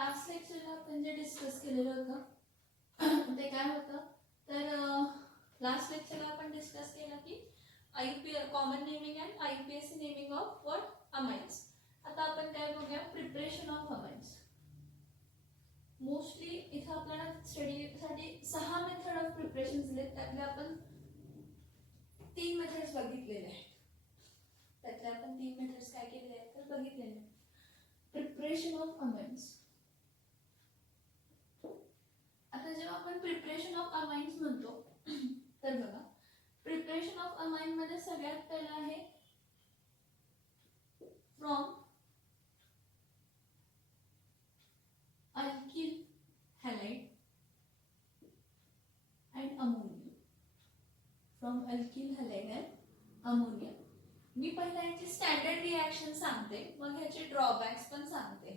Last लेक्चरला आपण जे discuss केलेलं होतं ते काय होतं तर लास्ट लेक्चरला आपण डिस्कस केलं की common naming and IUPAC naming of what amines. आता आपण काय बघूया प्रिपरेशन ऑफ अमाइन्स. मोस्टली इथं आपल्याला स्टडीसाठी 6 मेथड ऑफ प्रिपरेशन दिलेत. त्यातले आपण 3 मेथड्स बघितलेले आहेत. त्यातले आपण 3 मेथड्स काय केलेले आहेत तर बघितलेले. Preparation of amines. आता जेव्हा आपण प्रिपरेशन ऑफ अमाइन्स म्हणतो तर बघा प्रिपरेशन ऑफ अमाइन मध्ये सगळ्यात पहिला आहे from alkyl halide and ammonia. From alkyl halide and ammonia. मी पहिला याची स्टँडर्ड रिॲक्शन सांगते, मग ह्याचे ड्रॉबॅक्स पण सांगते.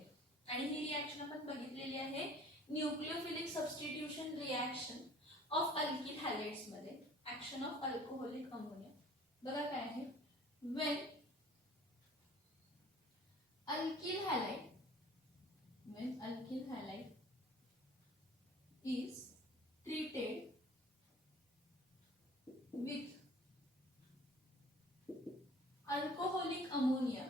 आणि ही रिॲक्शन आपण बघितलेली आहे nucleophilic substitution reaction of alkyl halides मध्ये. Action of alcoholic ammonia. बघा काय आहे. When alkyl halide is treated with alcoholic ammonia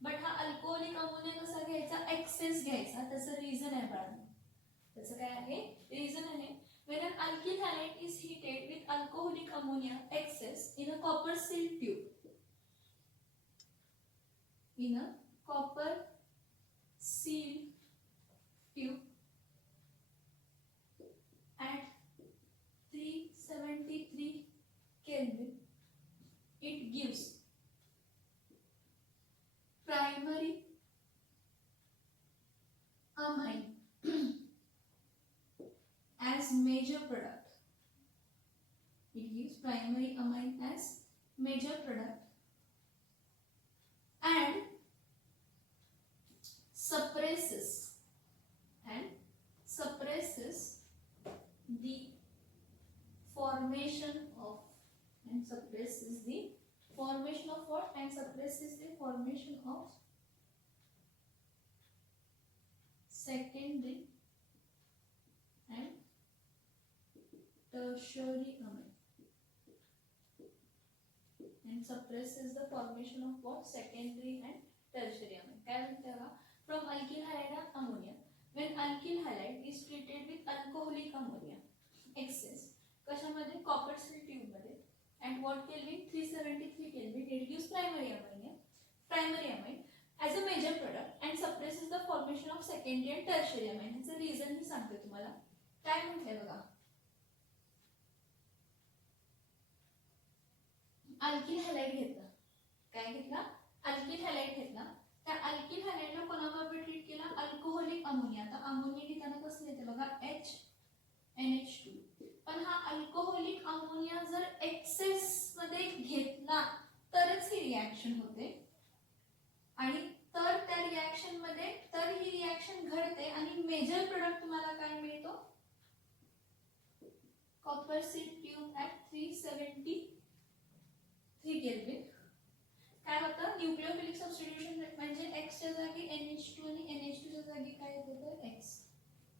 but हा अल्कोहोलिक अमोनिया कसा घ्यायचा एक्सेस घ्यायचा. त्याचं रिझन आहे बाळांनो. त्याचं काय आहे रिझन आहे when an alkyl halide is heated with alcoholic ammonia excess in a copper sealed tube at 373 Kelvin it gives primary amine as major product. It gives primary amine as major product and suppresses the formation of what and suppresses the formation of secondary and tertiary amine and suppresses the formation of what secondary and tertiary amine. काय म्हणते बघा from alkyl halide and ammonia when alkyl halide is treated with alcoholic ammonia excess कशामध्ये copper sealed tube मध्ये at what Kelvin 373 Kelvin it gives primary amine as a major product and suppresses the formation of secondary and tertiary amine. ह्याचं reason मी सांगते तुम्हाला. काय म्हटलंय बघा alkyl halide घेतला. काय घेतला अल्किल हॅलाइड घेतला. त्या अल्किल हॅलाइडला कोणाबरोबर ट्रीट केला अल्कोहोलिक अमोनिया. आता अमोनिया लिहिताना कसं येते बघा HNH2. पण हा अल्कोहोलिक अमोनिया जर एक्सेस मध्ये घेतला तरच ही रिॲक्शन होते आणि तर त्या रिॲक्शन मध्ये तर ही रिॲक्शन घडते आणि मेजर प्रोडक्ट तुम्हाला काय मिळतो copper sealed tube at 373 kelvin. काय होतं न्यूक्लियोफिलिक सबस्टिट्यूशन म्हणजे X च्या जागी NH2 आणि NH2 च्या जागी काय येतं तर X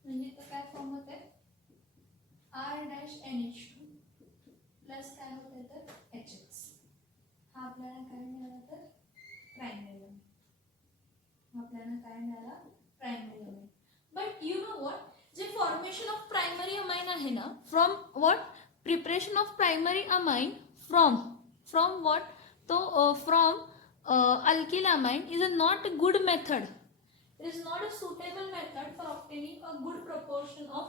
म्हणजे इथं काय फॉर्म होते R-NH2 प्लस काय होतं तर HX. हा आपल्याला काय मिळाला तर primary amine. But you know what जे फॉर्मेशन ऑफ प्रायमरी अमाइन आहे ना from what preparation of primary amine from what तो from alkyl amine is a not good method. It is not a suitable method for obtaining a good proportion of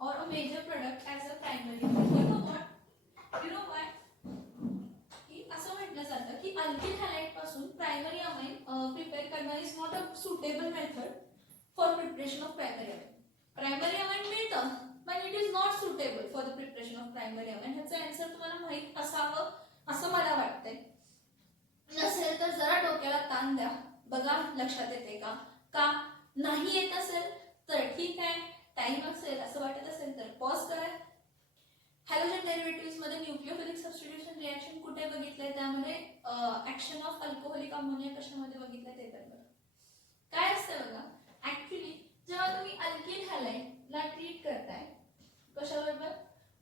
or a major product as a primary. You know what? You know why? की असं म्हटलं जातं की alkyl halide पासून primary amine prepare करणं is not a suitable method for preparation of primary amine. Primary amine मिळतं but it is not suitable for the preparation of primary amine. ह्याचं answer तुम्हाला माहित असावं असं मला वाटतंय. नसेल तर जरा डोक्याला ताण द्या बघा लक्षात येते का नाही येत असेल तर ठीक आहे. टाइम असेल असं वाटत असेल तर पॉज करा. हॅलोजन डेरिव्हेटिव्ह्ज मध्ये न्यूक्लियोफिलिक सबस्टिट्यूशन रिॲक्शन कुठे बघितलंय त्यामध्ये ऍक्शन ऑफ अल्कोहोलिक अमोनिया कशामध्ये बघितलं ते तर बघा. काय असतं बघा, ऍक्च्युली जेव्हा तुम्ही अल्किल हॅलाइडला ट्रीट करताय कशाबरोबर,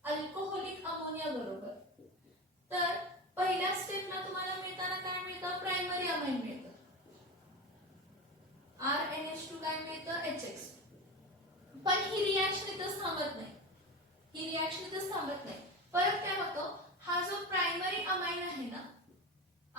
अल्कोहोलिक अमोनिया बरोबर, तर पहिल्या स्टेपला तुम्हाला मिळताना काय मिळतं, प्रायमरी अमाइन मिळतं, RNH2 काय मिळतं, HX. पण ही रिॲक्शन इथंच थांबत नाही, ही रिॲक्शन इथंच थांबत नाही. परत काय होतं, हा जो प्रायमरी अमाइन आहे ना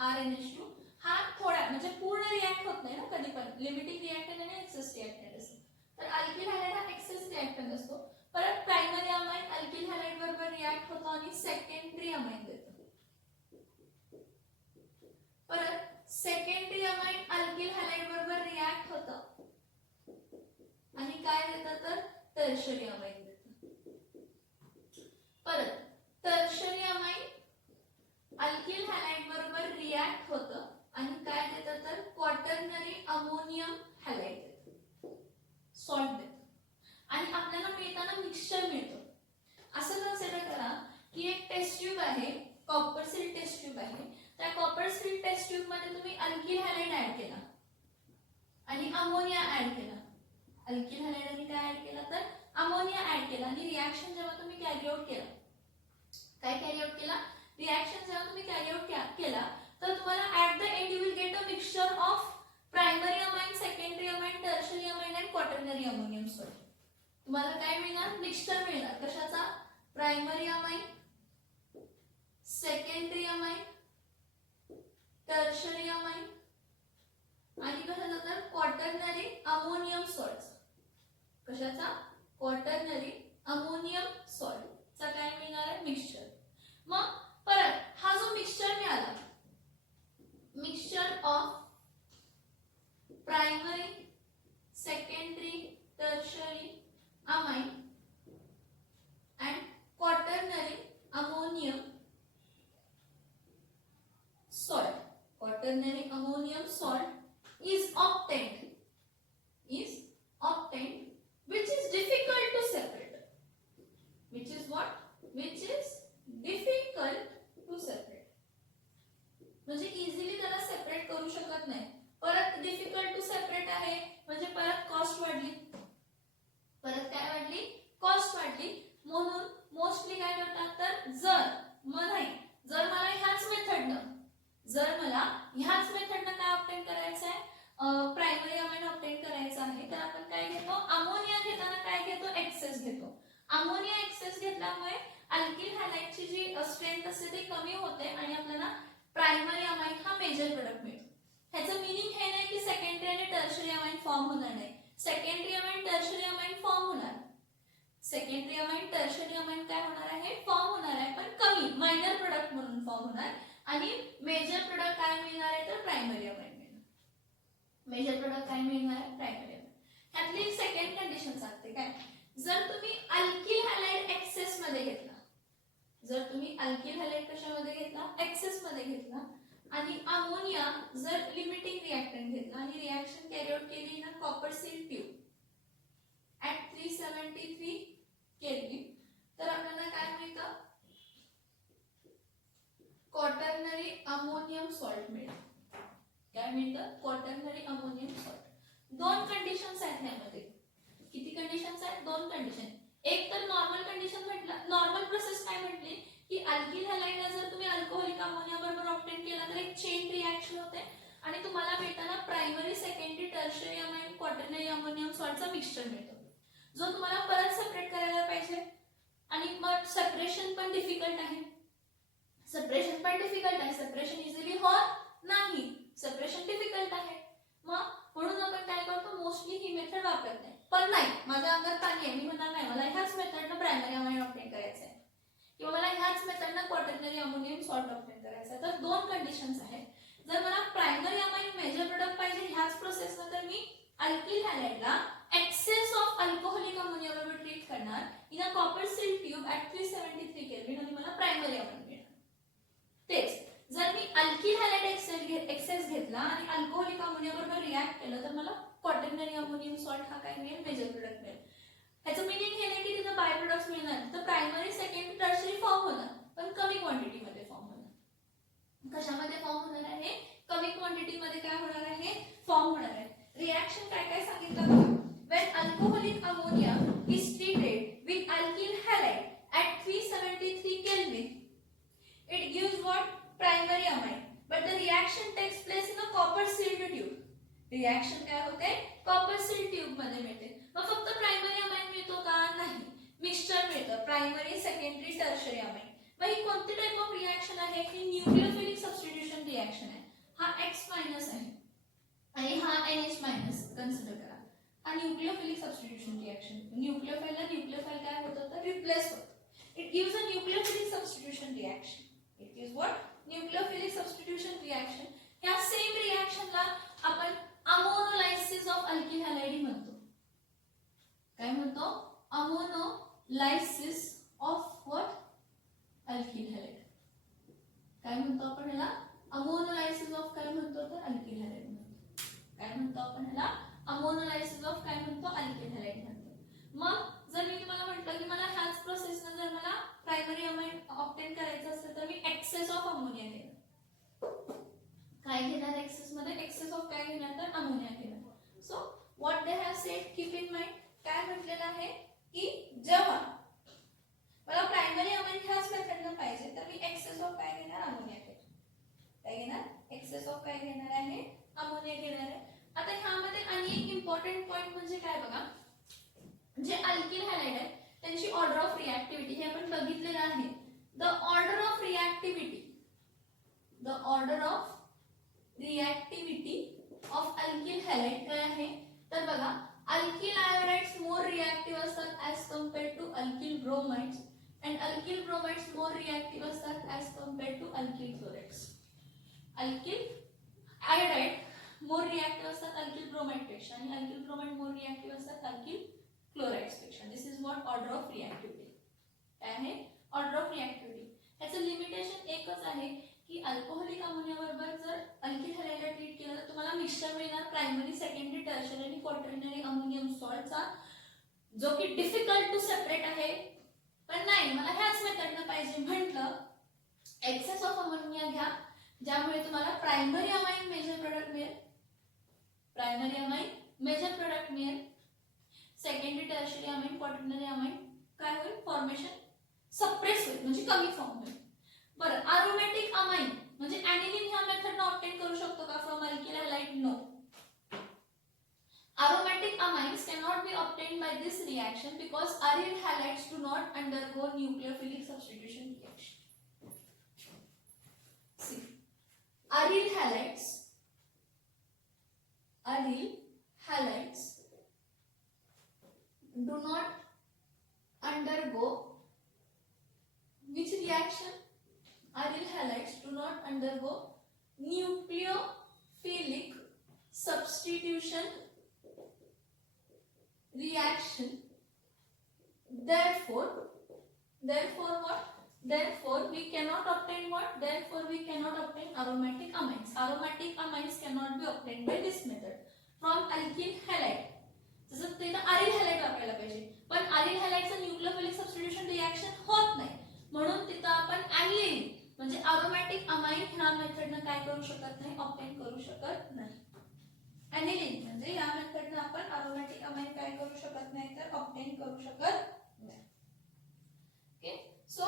RNH2, हा थोडा म्हणजे पूर्ण रिॲक्ट होत नाही ना कधी पण, लिमिटिंग रिॲक्टंट आणि एक्सेस रिॲक्टंट असतो. तर अल्किल हॅलाइड हा एक्सेस रिॲक्टंट असतो. परत प्रायमरी अमाइन अल्किल हॅलाइड बरोबर रिॲक्ट होतो आणि सेकंडरी अमाइन देतो. परत सेकंडरी अमाइन अल्किल हॅलाइड बरोबर रिॲक्ट होतं आणि काय देतं तर टर्शरी अमाइन देतं. परत टर्शरी अमाइन अल्किल हॅलाइड बरोबर रिॲक्ट होतं आणि काय देतं तर क्वाटर्नरी अमोनियम हॅलाइड देतं, सॉल्ट देतं. आणि आपल्याला मिळताना मिक्सचर मिळतो. असं कन्सिडर करा की एक टेस्ट ट्यूब आहे, कॉपर सील टेस्ट ट्यूब आहे. त्या कॉपर सील टेस्ट ट्यूब मध्ये तुम्ही अल्किल हॅलाइड ऍड केला आणि अमोनिया ऍड केला. अल्किल हॅलाइड आणि काय ऍड केला तर अमोनिया ऍड केला आणि रिॲक्शन जेव्हा तुम्ही कॅरी आउट केला, काय कॅरी आउट केला, रिॲक्शन जेव्हा तुम्ही कॅरी आउट केला तर तुम्हाला at the end you will get a mixture of primary amine, secondary amine, tertiary amine and quaternary ammonium salt. तुम्हाला काय मिळणार, मिक्सचर मिळणार. कशाचा, primary amine, secondary amine, tertiary amine आणि कशाचा तर क्वाटर्नरी अमोनियम सॉल्ट. कशाचा, क्वाटर्नरी अमोनियम सॉल्ट चा काय मिळणार आहे, मिक्सचर. मग परत हा जो मिक्सचर मिळाला, mixture of primary, secondary, tertiary amine and quaternary ammonium salt. Quaternary ammonium salt is obtained, which is difficult to separate. Which is what? Which is difficult to separate. म्हणजे इझिली त्याला separate करू शकत नाही. परत difficult to separate आहे म्हणजे परत cost वाढली. परत काय वाढली, कॉस्ट वाढली. म्हणून मोस्टली काय करतात तर जर मला ह्याच मेथडनं काय ऑब्टेन करायचं आहे, प्रायमरी अमाइन ऑब्टेन करायचं आहे, तर आपण काय घेतो, अमोनिया घेताना काय घेतो, एक्सेस घेतो. अमोनिया एक्सेस घेतल्यामुळे अल्किल हॅलाइडची जी स्ट्रेंथ असते ती कमी होते आणि आपल्याला प्रायमरी अमाइन हा मेजर प्रोडक्ट मिळतो. ह्याचं मीनिंग हे नाही की सेकंडरी आणि टर्शरी अमाइन फॉर्म होणार नाही. Secondary amine, tertiary amine form होणार. सेकंडरी अमाइन, टर्शरी अमाइन काय होणार आहे, फॉर्म होणार आहे, पण कमी, मायनर प्रोडक्ट म्हणून फॉर्म होणार. आणि मेजर प्रोडक्ट काय मिळणार आहे तर प्रायमरी अमाइन मिळणार. मेजर प्रोडक्ट काय मिळणार आहे, प्रायमरी अमाइन. ह्यातली सेकंड कंडिशन सांगते काय, जर तुम्ही अल्किल हॅलाइड एक्सेस मध्ये घेतला, जर तुम्ही अल्किल हॅलाइड कशामध्ये घेतला, एक्सेस मध्ये घेतला आणि अमोनिया जर लिमिटिंग रिॲक्टंट घेतला आणि रिॲक्शन कॅरी आउट केली in a copper seal tube at 373 kelvin, तर आपल्याला काय मिळतं, क्वाटर्नरी अमोनियम सॉल्ट मिळेल. काय मिळतं, क्वाटर्नरी अमोनियम सॉल्ट. दोन कंडिशन्स आहेत यामध्ये. किती कंडिशन्स आहेत, दोन कंडिशन. एक तर नॉर्मल कंडिशन म्हटलं, नॉर्मल प्रोसेस काय म्हटली की अल्किल हॅलाइडला जर तुम्ही अल्कोहोलिक अमोनिया बरोबर ऑब्टेन केला तर एक चेन रिॲक्शन होते आणि तुम्हाला मिळताना primary, secondary, tertiary amine, quaternary ammonium सॉल्टचा मिक्सचर मिळतो, जो तुम्हाला परत सेपरेट करायला पाहिजे. आणि मग सेपरेशन पण डिफिकल्ट आहे. सेपरेशन इझिली होत नाही. सेपरेशन डिफिकल्ट आहे. मग म्हणून आपण काय करतो, मोस्टली ही मेथड वापरत नाही. पण नाही, माझ्या अंगात पाणी आहे, मी म्हणणार नाही मला ह्याच मेथडनं प्रायमरी अमाइन ऑब्टेन करायचं आहे किंवा मला ह्याच मेथडनं क्वाटर्नरी अमोनियम सॉल्ट ऑब्टेन करायचं आहे. तर दोन कंडिशन्स आहेत. जर मला प्रायमरी अमाइन मेजर प्रोडक्ट पाहिजे ह्याच प्रोसेसनं, तर मी अल्किल हॅलाइडला एक्सेस ऑफ अल्कोहोलिक अमोनिया बरोबर ट्रीट करणार in a copper seal tube at 373 kelvin आणि मला प्रायमरी अमाइन मिळणार. तेच जर मी अल्किल हॅलाइड एक्सेस घेतला आणि अल्कोहोलिक अमोनिया बरोबर रिॲक्ट केलं तर मला क्वाटर्नरी अमोनियम सॉल्ट हा काय मिळेल, मेजर प्रोडक्ट मिळेल. ह्याचं मीनिंग हे नाही की तिथं बाय प्रोडक्ट्स मिळणार, तर प्रायमरी, सेकंडरी, टर्शरी फॉर्म होणार पण कमी क्वांटिटी मध्ये फॉर्म होणार. कशामध्ये फॉर्म होणार रिॲक्शन काय होते कॉपर सील ट्यूब मध्ये मिळते. मग फक्त प्रायमरी अमाइन मिळतो का नाही, मिक्सचर मिळतं प्रायमरी सेकंडरी टर्शरी अमाइन. मग ही कोणती टाइप ऑफ रिॲक्शन आहे, ही न्यूक्लियोफिलिक सबस्टिट्यूशन रिॲक्शन आहे. हा X मायनस आहे आणि हा NH मायनस कन्सिडर करा. हा न्यूक्लियोफिलिक सबस्टिट्यूशन रिॲक्शन. न्यूक्लियोफाइलला न्यूक्लियोफाइल काय होतं तर रिप्लेस होतं. It gives a nucleophilic substitution reaction. It gives what nucleophilic substitution reaction. ह्या सेम रिॲक्शनला आपण अमोनोलायसिस ऑफ अल्किल हॅलाइड म्हणतो. काय म्हणतो अमोनोलायसिस ऑफ व्हॉट अल्किल हॅलाइड. काय म्हणतो आपण ह्याला अमोनोलायसिस ऑफ काय म्हणतो तर अल्किल हॅलाइड म्हणतो. काय म्हणतो आपण ह्याला अमोनोलायसिस ऑफ काय म्हणतो अल्किल हॅलाइड म्हणतो. मग जर मी तुम्हाला म्हटलं की मला ह्याच प्रोसेसने जर मला प्रायमरी अमाइन ऑब्टेन करायचं असेल तर मी एक्सेस ऑफ अमोनिया घेणार. काय घेणार एक्सेस मध्ये, एक्सेस ऑफ काय घेणार तर अमोनिया घेणार. So what they have sed keep in mind, काय म्हटलेलं आहे की जेव्हा मला प्रायमरी अमाइन ह्याच मेथडने पाहिजे तर मी एक्सेस ऑफ काय घेणार अमोनिया घेणार. काय घेणार एक्सेस ऑफ काय घेणार आहे अमोनिया घेणार आहे. आता ह्यामध्ये आणि एक इम्पॉर्टंट पॉइंट म्हणजे काय बघा, जे अल्किल हॅलाइड आहे त्यांची ऑर्डर ऑफ रिॲक्टिव्हिटी हे आपण बघितलेलं आहे. The order of reactivity, the order of reactivity of alkyl halide काय आहे तर बघा अल्किल आयोडाइड्स मोर रिॲक्टिव्ह असतात as compared to alkyl bromides and alkyl bromides more reactive असतात as compared to alkyl chlorides. Alkyl iodide more reactive असतात alkyl bromide पेक्षा आणि alkyl bromide more reactive असतात अल्किल क्लोराइड्स पेक्षा. This is what order of reactivity. काय आहे order of रिॲक्टिव्हिटी. याचं limitation एकच आहे की अल्कोहोलिक अमोनिया बरोबर जर अल्किल हॅलाइडला ट्रीट केलं तर तुम्हाला मिक्सचर मिळणार प्रायमरी सेकंडरी टर्शरी आणि क्वाटर्नरी अमोनियम सॉल्टचा, जो की डिफिकल्ट टू सेपरेट आहे. पण नाही मला ह्याच मेथडनं पाहिजे म्हटलं एक्सेस ऑफ अमोनिया घ्या, ज्यामुळे तुम्हाला प्रायमरी अमाइन मेजर प्रोडक्ट मिळेल. प्रायमरी अमाइन मेजर प्रोडक्ट मिळेल. Secondary tertiary amine quaternary amine काय होईल फॉर्मेशन सप्रेस होईल म्हणजे कमी फॉर्म होईल. बरं अरोमॅटिक अमाइन म्हणजे ॲनिलीन ह्या मेथडने ऑब्टेन करू शकतो का from alkyl halide? No. Aromatic amines cannot be obtained by this reaction because aryl halides do not undergo nucleophilic substitution reaction. See, aryl halides do not undergo which reaction? Aryl halides do not undergo nucleophilic substitution reaction. Therefore what? Therefore we cannot obtain what? Therefore we cannot obtain aromatic amines. Aromatic amines cannot be obtained by this method from alkyl halide. जसं तिथं aryl halide वापरायला पाहिजे, पण aryl halideचं nucleophilic substitution reaction होत नाही, म्हणून तिथं आपण ॲनिलीन म्हणजे aromatic amine ह्या मेथडनं काय करू शकत नाही, ऑब्टेन करू शकत नाही. ॲनिलीन म्हणजे या मेथडनं आपण अरोमॅटिक अमाइन काय करू शकत नाही तर ऑब्टेन करू शकत नाही. ओके सो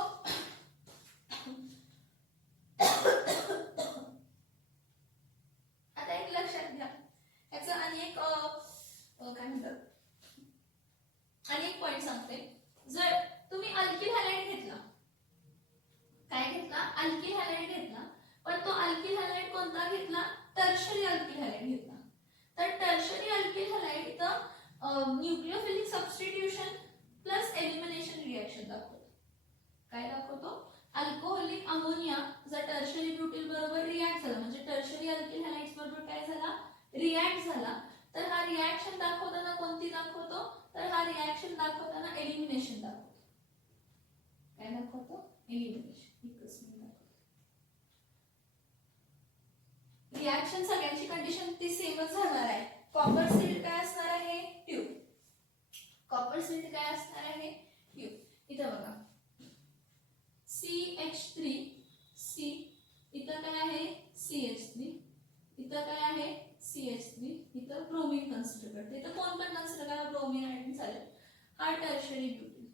आता एक लक्षात घ्या, याचं आणि एक काय म्हणतात आणि एक पॉइंट सांगते. जर तुम्ही अल्किल हॅलाइड घेतला, काय घेतला अल्किल हॅलाइड घेतला, पण तो अल्किल हॅलाइड कोणता घेतला टर्शरी अल्किल हॅलाइड घेतला, तर टर्शरी अल्किल हॅलाइड इथं nucleophilic substitution plus elimination reaction दाखवतो. काय दाखवतो अल्कोहोलिक अमोनिया जर टर्शरी ब्युटिल बरोबर रिॲक्ट झाला म्हणजे टर्शरी अल्किल हॅलाइड्स बरोबर काय झाला रिॲक्ट झाला, तर हा रिॲक्शन दाखवताना कोणती दाखवतो तर हा रिॲक्शन दाखवताना एलिमिनेशन दाखवतो. काय दाखवतो एलिमिनेशन. रिॲक्शन सगळ्यांची कंडिशन ती सेमच राहणार आहे. कॉपर सील्ड काय असणार आहे ट्यूब. कॉपर सील्ड काय असणार आहे ट्यूब. इथं बघा CH3C, इथं काय आहे CH3, इथं काय आहे CH3, इथं ब्रोमीन कन्सिडर करते. इथं कोण पण कन्सिडर करा, ब्रोमीन आयडीन चालेल. हा टर्शरी ब्युटिल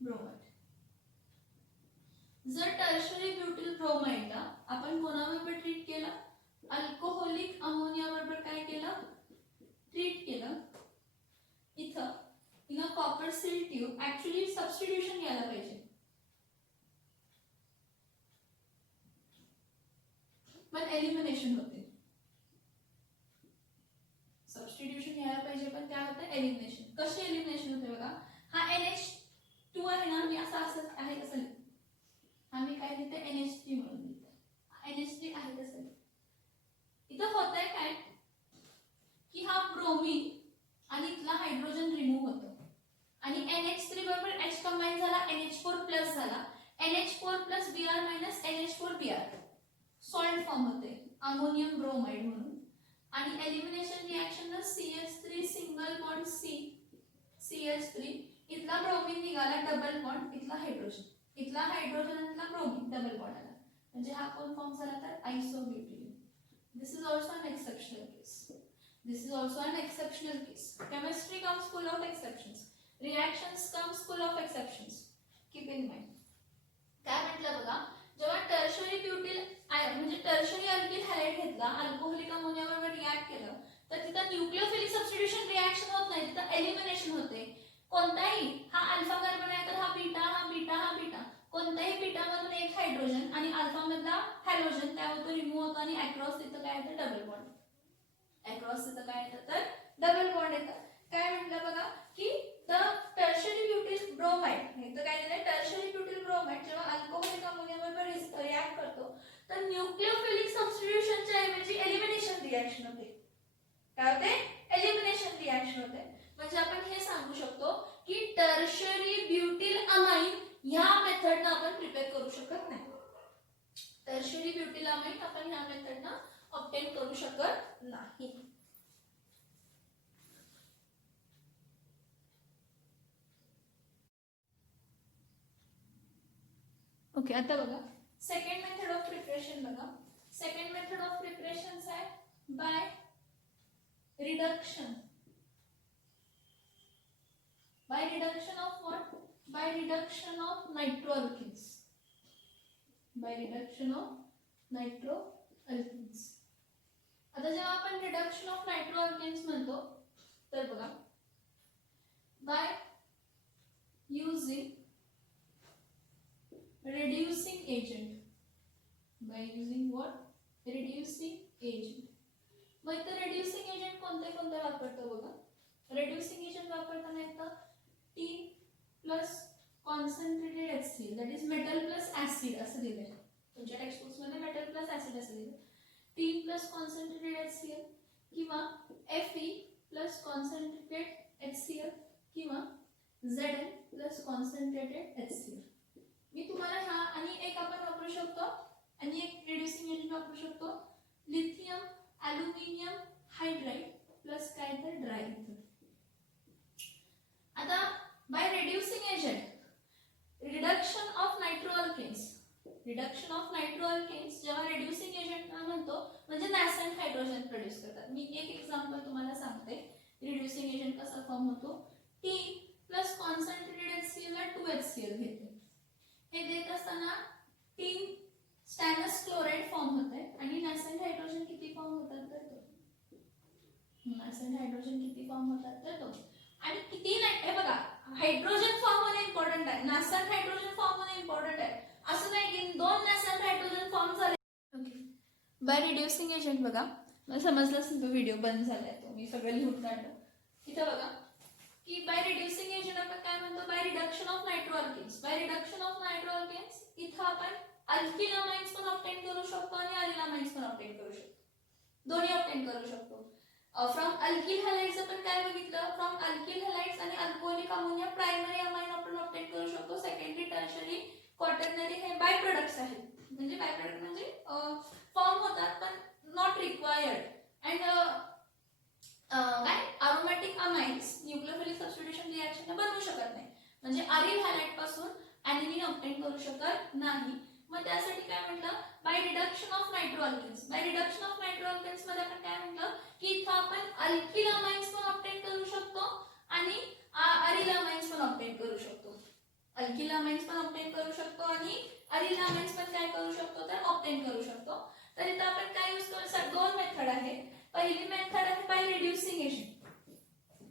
ब्रोमाइड. जर टर्शरी ब्युटिल ब्रोमाइडला आपण कोणाबरोबर ट्रीट केलं सबस्टिट्यूट ऍक्च्युली सबस्टिट्यूशन घ्यायला पाहिजे, पण एलिमिनेशन होते. सबस्टिट्यूशन घ्यायला पाहिजे पण काय होतं एलिमिनेशन. कशी एलिमिनेशन होते बघा, हा NH2 आहे ना, मी असं असं आहे तसं आम्ही काय लिहिते NH3 म्हणून लिहितो. NH3 आहे तसं. इथं होतंय काय की हा ब्रोमीन आणि इथला हायड्रोजन रिमूव्ह होतो आणि NH3 बरोबर H कंबाईन झाला, NH4 प्लस झाला, NH4 plus Br minus NH4 Br salt form होते अमोनियम ब्रोमाइड म्हणून. आणि एलिमिनेशन रिएक्शन ना CH3 सिंगल बॉन्ड CH3 इथला ब्रोमीन निघाला डबल बॉन्ड, इथला हायड्रोजन, इथला हायड्रोजन आणि इथला ब्रोमीन डबल बॉन्ड आला, म्हणजे हा कोण फॉर्म झाला तर isobutylene. This is also an exceptional case. This is also an exceptional case. Chemistry comes full of exceptions. Reactions comes full of exceptions. Keep in mind. काय म्हटलं बघा, जेव्हा टर्शरी ब्युटिल म्हणजे टर्शरी अल्किल हॅलाइड घेतला, alcoholic ammonia बरोबर react केलं, तर तिथं न्यूक्लियोफिलिक सबस्टिट्यूशन रिएक्शन होत नाही, तिथं एलिमिनेशन होते. कोणताही हा अल्फा कार्बन आहे तर हा बीटा, हा बीटा, हा बीटा, कोणत्याही बीटा मधून एक हायड्रोजन आणि अल्फा मधला हॅलोजन काय होतं रिमूव्ह होतो आणि अक्रॉस तिथं काय येतं डबल बॉन्ड. अक्रॉस तिथं काय येतं तर डबल बॉन्ड येतं. काय म्हटलं बघा की द टर्शरी ब्युटिल ब्रोमाइड, इथं काय दिलंय टर्शरी ब्युटिल ब्रोमाइड जेव्हा अल्कोहोलिक अमोनिया बरोबर रिएक्ट करतो तर न्यूक्लियोफिलिक सबस्टिट्यूशनच्या ऐवजी एलिमिनेशन रिएक्शन होते. काय होते एलिमिनेशन रिएक्शन होते. म्हणजे आपण हे सांगू शकतो की टर्शरी ब्युटिल अमाइन ह्या मेथडनं आपण प्रिपेअर करू शकत नाही. टर्शरी ब्युटिल अमाइन आपण ह्या मेथडनं ऑब्टेन करू शकत नाही. ओके, आता बघा सेकंड मेथड ऑफ प्रिपरेशन बघा. सेकंड मेथड ऑफ प्रिपरेशन आहे by reduction. By reduction of what, by reduction of nitroalkanes, by reduction of nitroalkanes. आता जेव्हा आपण रिडक्शन ऑफ नायट्रोअल्केन्स म्हणतो तर बघा by using reducing agent, by using what reducing agent. मग इथं reducing agent कोणते कोणते वापरतो बघा. reducing agent वापरताना इथं T plus concentrated HCl that is metal plus acid असं दिलंय तुमच्या टेक्स्टबुक्स मध्ये, metal plus acid असं दिलंय. T plus concentrated HCl किंवा Fe plus concentrated HCl किंवा Zn plus concentrated HCl. मी तुम्हाला हा आणि एक आपण वापरू शकतो आणि एक रिड्युसिंग एजंट वापरू शकतो लिथियम ॲल्युमिनियम हायड्राइड प्लस काय तर ड्राय इथर. आता by reducing agent reduction of nitroalkanes, reduction of nitroalkanes जेव्हा रिड्युसिंग एजंट म्हणतो म्हणजे नॅसेंट हायड्रोजन प्रोड्यूस करतात. मी एक एक्झाम्पल तुम्हाला सांगते रिड्युसिंग एजंट कसा फॉर्म होतो. T प्लस कॉन्सन्ट्रेटेड HCl ला 2HCl घेते. हे देत असताना 3 स्टॅनस क्लोराइड फॉर्म होते आणि नॅसेंट हायड्रोजन किती फॉर्म होतात तर 2. नॅसेंट हायड्रोजन किती फॉर्म होतात तर 2. आणि किती नाही हे बघा हायड्रोजन फॉर्म होणे इम्पॉर्टंट आहे, नॅसेंट हायड्रोजन फॉर्म होणे इम्पॉर्टंट आहे. असं नाही की 2 नॅसेंट हायड्रोजन फॉर्म झाले. ओके, बाय रिड्युसिंग एजंट बघा मला समजलंच नाही, तो व्हिडिओ बंद झालाय तो मी सगळं लिहून काढलं. इथं बघा की बाय रिड्युसिंग एजंट आपण काय म्हणतो by reduction of nitroalkanes. By reduction of nitroalkanes इथं आपण अल्किल अमाइन्स पण ऑब्टेन करू शकतो आणि अरिल अमाइन्स पण ऑब्टेन करू शकतो, दोन्ही ऑब्टेन करू शकतो. फ्रॉम अल्किल हॅलाइड्स आपण काय बघितलं, फ्रॉम अल्किल हॅलाइड्स आणि अल्कोहोलिक अमोनिया प्रायमरी अमाइन आपण ऑब्टेन करू शकतो. सेकंडरी टर्शरी क्वाटर्नरी हे बाय प्रोडक्ट्स आहेत, म्हणजे बाय प्रोडक्ट म्हणजे फॉर्म होतात पण नॉट रिक्वायर्ड. अँड काय aromatic amines nucleophilic substitution reaction बनवू शकत नाही, म्हणजे अरिल हॅलाइड पासून ॲनिलीन ऑब्टेन करू शकत नाही. मग त्यासाठी काय म्हटलं by reduction of nitroalkanes. By reduction of nitroalkanes मध्ये आपण काय म्हटलं की इथं आपण अल्किल अमाइन्स पण ऑब्टेन करू शकतो आणि अरिल अमाइन्स पण ऑब्टेन करू शकतो. अल्किल अमाइन्स पण ऑब्टेन करू शकतो आणि अरिल अमाइन्स पण काय करू शकतो तर ऑब्टेन करू शकतो. तर इथं आपण काय यूज करू, दोन मेथड आहे. पहिली मेथड आहे बाय रिड्युसिंग एजंट.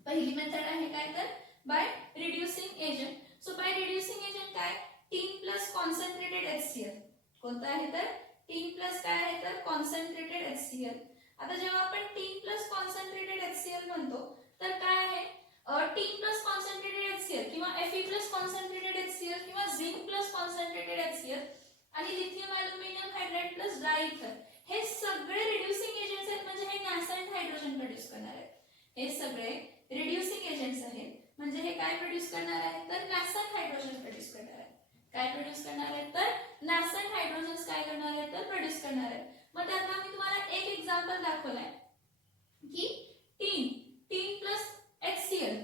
पहिली मेथड आहे काय तर bye reducing agent. So bye reducing agent काय, टीन प्लस कॉन्सन्ट्रेटेड HCl. कोणतं आहे तर टीन प्लस काय आहे तर कॉन्सन्ट्रेटेड HCl. आता जेव्हा आपण टीन प्लस कॉन्सन्ट्रेटेड HCl म्हणतो तर काय आहे, टीन प्लस कॉन्सन्ट्रेटेड HCl किंवा Fe प्लस कॉन्सन्ट्रेटेड HCl किंवा झिंक प्लस कॉन्सन्ट्रेटेड HCl आणि लिथियम अल्युमिनियम हायड्राइड प्लस डायइथर हे सगळे रिड्युसिंग एजंट्स आहेत. म्हणजे हे नॅसेंट हायड्रोजन प्रोड्यूस करणार आहेत. हे सगळे रिड्युसिंग एजंट्स आहेत. म्हणजे हे काय प्रोड्यूस करणार आहेत तर नॅसेंट हायड्रोजन प्रोड्यूस करणार आहेत. काय प्रोड्यूस करणार आहेत तर नॅसेंट हायड्रोजन्स काय करणार आहेत तर प्रोड्यूस करणार आहेत. मग त्यातला मी तुम्हाला एक एक्झाम्पल दाखवलाय की टीन प्लस HCl,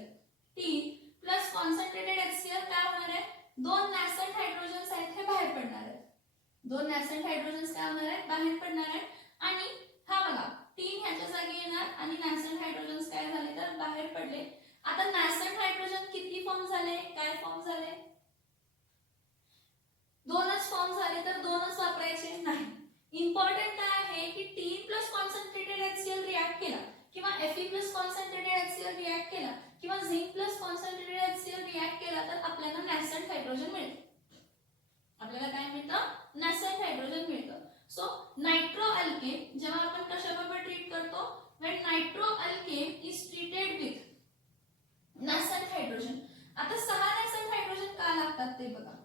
टीन प्लस कॉन्सन्ट्रेटेड HCl काय होणार आहे, दोन नॅसेंट हायड्रोजन्स आहेत हे बाहेर पडणार आहेत. दोन नॅसेंट हायड्रोजन्स काय होणार आहेत बाहेर पडणार आहेत. आणि हा बघा टीन ह्याच्या जागी येणार आणि नॅसेंट हायड्रोजन्स काय झाले तर बाहेर पडले. आता नॅसेंट हायड्रोजन किती फॉर्म झाले, काय फॉर्म झाले, दोनच फॉर्म झाले तर दोनच वापरायचे नाही. इम्पॉर्टंट काय आहे की tin plus concentrated HCl react केला किंवा Fe plus concentrated HCl react केला किंवा zinc plus concentrated HCl react केला तर आपल्याला नॅसेंट हायड्रोजन मिळेल. आपल्याला काय मिळतं, नॅसेंट हायड्रोजन मिळतं. सो नायट्रो अल्केन जेव्हा आपण कशाबरोबर ट्रीट करतो, when nitro alkane is treated with nascent hydrogen. आता 6 नॅसेंट हायड्रोजन का लागतात ते बघा.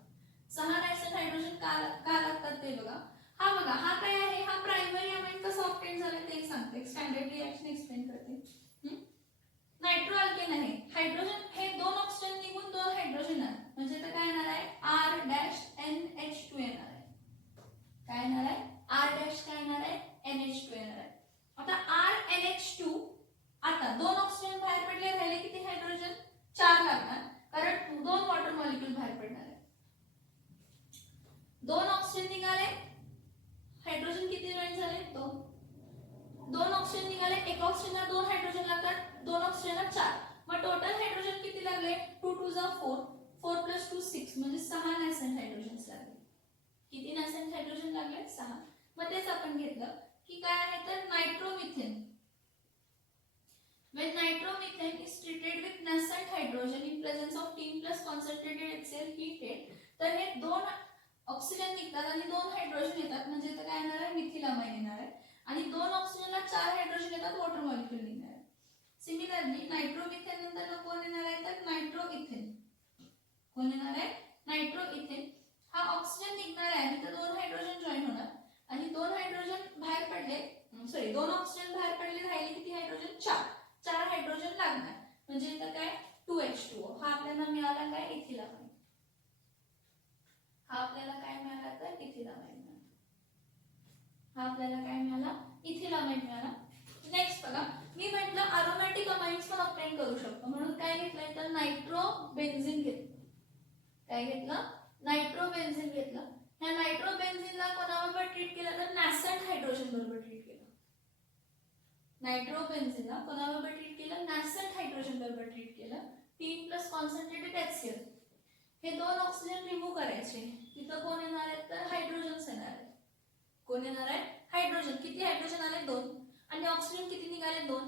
6 नॅसेंट हायड्रोजन का लागतात ते बघा. हा बघा हा काय आहे, हा प्रायमरी अमाइन कसं ऑब्टेन झालं ते सांगते, स्टँडर्ड रिएक्शन एक्सप्लेन करते. नायट्रो अल्केन आहे, हायड्रोजन हे 2 ऑक्सिजन निघून 2 हायड्रोजन आहे. म्हणजे तर काय येणार आहे R-NH2 येणार आहे. काय येणार आहे R- काय येणार आहे NH2 येणार आहे. आता R-NH2 आता 2 ऑक्सिजन बाहेर पडले, राहिले किती हायड्रोजन 4 लागणार कारण 2 वॉटर मॉलिक्यूल बाहेर पडणार आहे. 2 ऑक्सिजन निघाले, हायड्रोजन किती जॉइन झाले 2 ऑक्सिजन निघाले, एक ऑक्सिजनला 2 हायड्रोजन लागतात, 2 ऑक्सिजनला 4. मग टोटल हायड्रोजन किती लागले 2 2 जा 4, 4 + 2 6 म्हणजे 6 नॅसेंट हायड्रोजन्स लागले. किती नॅसेंट हायड्रोजन लागले 6. मग तेच आपण घेतलं की काय आहे तर nitromethane. When nitromethane is treated with nascent hydrogen in presence of tin plus concentrated HCl heated, तर हे 2 ऑक्सिजन निघतात आणि 2 हायड्रोजन येतात. म्हणजे इथे काय येणार आहे मिथिलामाइन येणार आहे आणि 2 ऑक्सिजनला 4 हायड्रोजन येतात, वॉटर मॉलिक्यूल निघणार आहे. सिमिलरली नायट्रोमिथेन नंतर कोण येणार आहे तर नायट्रोइथेन. कोण येणार आहे नायट्रोइथेन. हा ऑक्सिजन निघणार आहे आणि 2 हायड्रोजन जॉइन होणार आणि 2 हायड्रोजन बाहेर पडले, 2 ऑक्सिजन बाहेर पडले, राहिले किती हायड्रोजन 4 हायड्रोजन लागणार. म्हणजे इथं काय 2H2O. हा आपल्याला मिळाला काय इथिलामाइन. हा आपल्याला काय मिळाला तर इथिलामाइन मिळाला. हा आपल्याला काय मिळाला इथिलामाइन मिळाला. नेक्स्ट बघा मी म्हटलं अरोमॅटिक अमाइन्स पण ऑब्टेन करू शकतो म्हणून काय घेतलंय तर नायट्रोबेन्झीन घेतलं. काय घेतलं नायट्रोबेन्झीन घेतलं. ह्या नायट्रोबेन्झीनला कोणाबरोबर ट्रीट केलं तर नॅसेंट हायड्रोजन बरोबर ट्रीट केलं. नायट्रोबेन्झीनला कोणाबरोबर ट्रीट केलं नॅसेंट हायड्रोजन बरोबर ट्रीट केलं. टीन प्लस कॉन्सन्ट्रेटेड HCl. हे 2 ऑक्सिजन रिमूव्ह करायचे, तिथं कोण येणार आहे तर हायड्रोजन्स येणार आहे. कोण येणार आहे हायड्रोजन. किती हायड्रोजन आले 2 आणि ऑक्सिजन किती निघाले 2.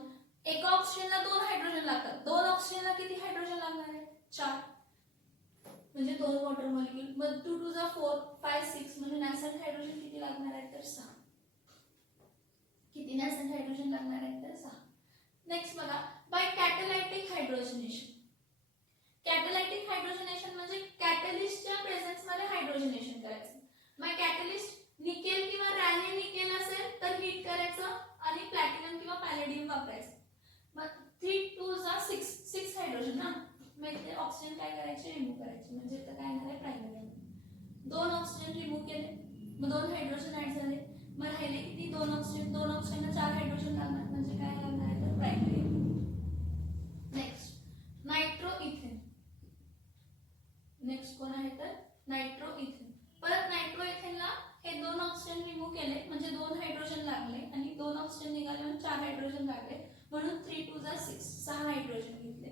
एका ऑक्सिजनला 2 हायड्रोजन लागतात, 2 ऑक्सिजनला किती हायड्रोजन लागणार आहे 4 म्हणजे 2 वॉटर मॉलिक्यूल. मग 2 2 जा 4 5 6 म्हणजे नॅसेंट हायड्रोजन किती लागणार आहे तर 6. किती नॅसेंट हायड्रोजन लागणार आहे तर 6. नेक्स्ट बघा बाय कॅटलायटिक हायड्रोजनेशन. कॅटलायटिक हायड्रोजनेशन म्हणजे कॅटलिस्टच्या प्रेझेन्स मध्ये हायड्रोजनेशन करायचं. मग कॅटलिस्ट निकेल किंवा रॅने निकेल असेल तर हीट करायचं आणि प्लॅटिनम किंवा पॅलेडियम वापरायचं. मग 3 2 जा 6 हायड्रोजन ना, मग इथे ऑक्सिजन काय करायचे रिमूव्ह करायचे. म्हणजे इथं काय येणार आहे प्रायमरी. 2 ऑक्सिजन रिमूव्ह केले, मग 2 हायड्रोजन ऍड झाले, मग राहिले किती 2 ऑक्सिजन. 2 ऑक्सिजनला 4 हायड्रोजन लागणार म्हणजे काय लागणार आहे तर प्रायमरी. नेक्स्ट नायट्रोइथेन. नेक्स्ट कोण आहे तर नायट्रोइथेन. परत नायट्रोइथेनला हे 2 ऑक्सिजन रिमूव्ह केले म्हणजे 2 हायड्रोजन लागले आणि 2 ऑक्सिजन निघाले म्हणजे 4 हायड्रोजन लागले म्हणून 3 2 जा 6 हायड्रोजन घेतले.